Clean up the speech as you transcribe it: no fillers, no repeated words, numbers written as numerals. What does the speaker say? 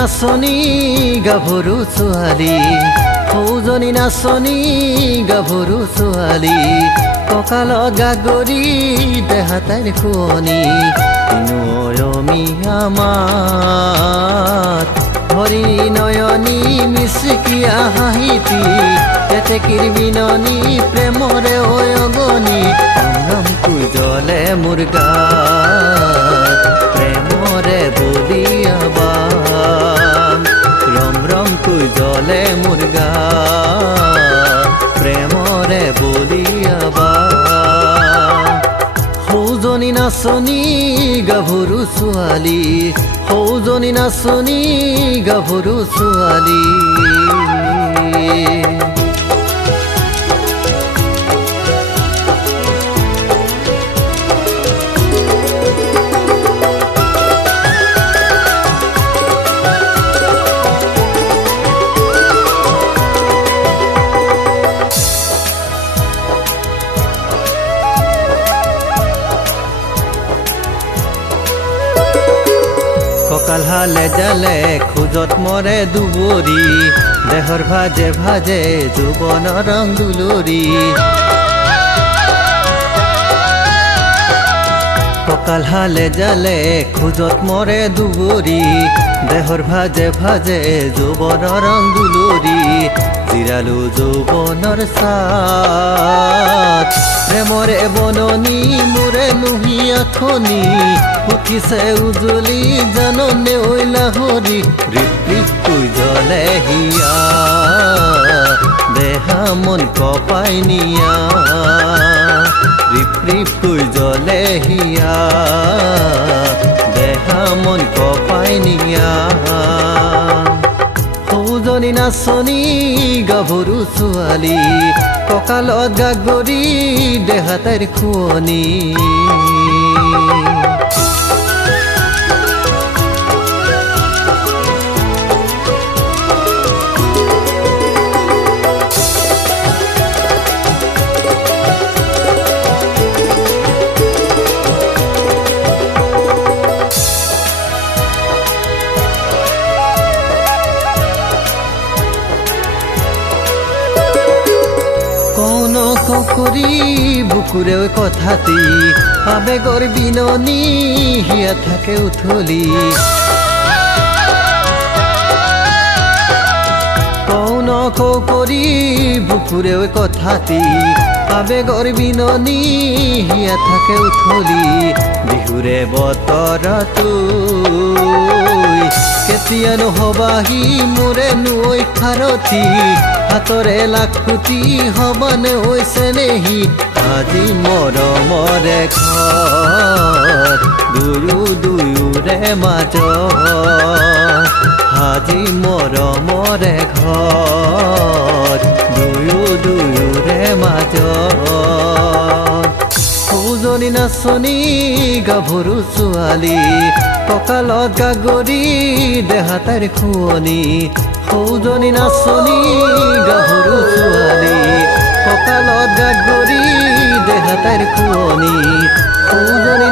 নাচনী গাভৰু ছোৱালী, সৌজনী নাচনী গাভৰু ছোৱালী, কঁকালত গাগৰি দেহা তাইৰ শুৱনি, কিনোৰমি আমাৰ হৰি নয়নী মিচিকিয়া হাঁহিটি, এতেকিৰ বিননি প্ৰেমৰে অয়গনি, ৰমকৈ জ্বলে মোৰ গাত প্ৰেমৰে বলিয়াবাম, ৰমকৈ জ্বলে মোৰ গাত প্ৰেমৰে বলিয়াবাম। সৌজনী নাচনী গাভৰু ছোৱালী, সৌজনী নাচনী গাভৰু ছোৱালী। কঁকাল হালে জালে খোজত মৰে দুবৰি, দেহৰ ভাজে ভাজে যৌৱনৰ ৰং দুলৰি, কঁকাল হালে জালে খোজত মৰে দুবৰি, দেহৰ ভাজে ভাজে যৌৱনৰ ৰং দুলৰি, জিৰালো যৌৱনৰ চাত প্ৰেমৰে বননি মোৰে নুহিয়া খনি, উঠিছে উজলি জাননে ঐ লাহৰি, ৰিপকৈ জ্বলে হিয়া দেহা মন কপাই নিয়া, ৰিপকৈ জ্বলে হিয়া দেহা মন কপাই নিয়া। সৌজনী নাচনী গাভৰু ছোৱালী, কঁকালত গাগৰি দেহা তাইৰ শুৱনি, কৰি বুকুৰে কথাটি আবেগৰ বিননি হিয়া থাকে উথলি, কৌন কৰি বুকুৰে কথাটি আবেগৰ বিননি হিয়া থাকে উথলি, বিহুৰে বতৰটো কেতিয়া নহবাহি মোৰে নৈ খাৰথি, হাতৰে লাখুটি হবানে হৈছে নেহি, আজি মৰমৰে ঘৰ দুয়োৰে মাজত, আজি মৰমৰে ঘৰ দুয়োৰে মাজত। সৌজনী নাচনী গাভৰু ছোৱালী, কঁকালত গাগৰি দেহা তাইৰ শুৱনি, সৌজনী নাচনী গাভৰু ছোৱালী, কঁকালত গাগৰি দেহা তাইৰ শুৱনি, সৌজনী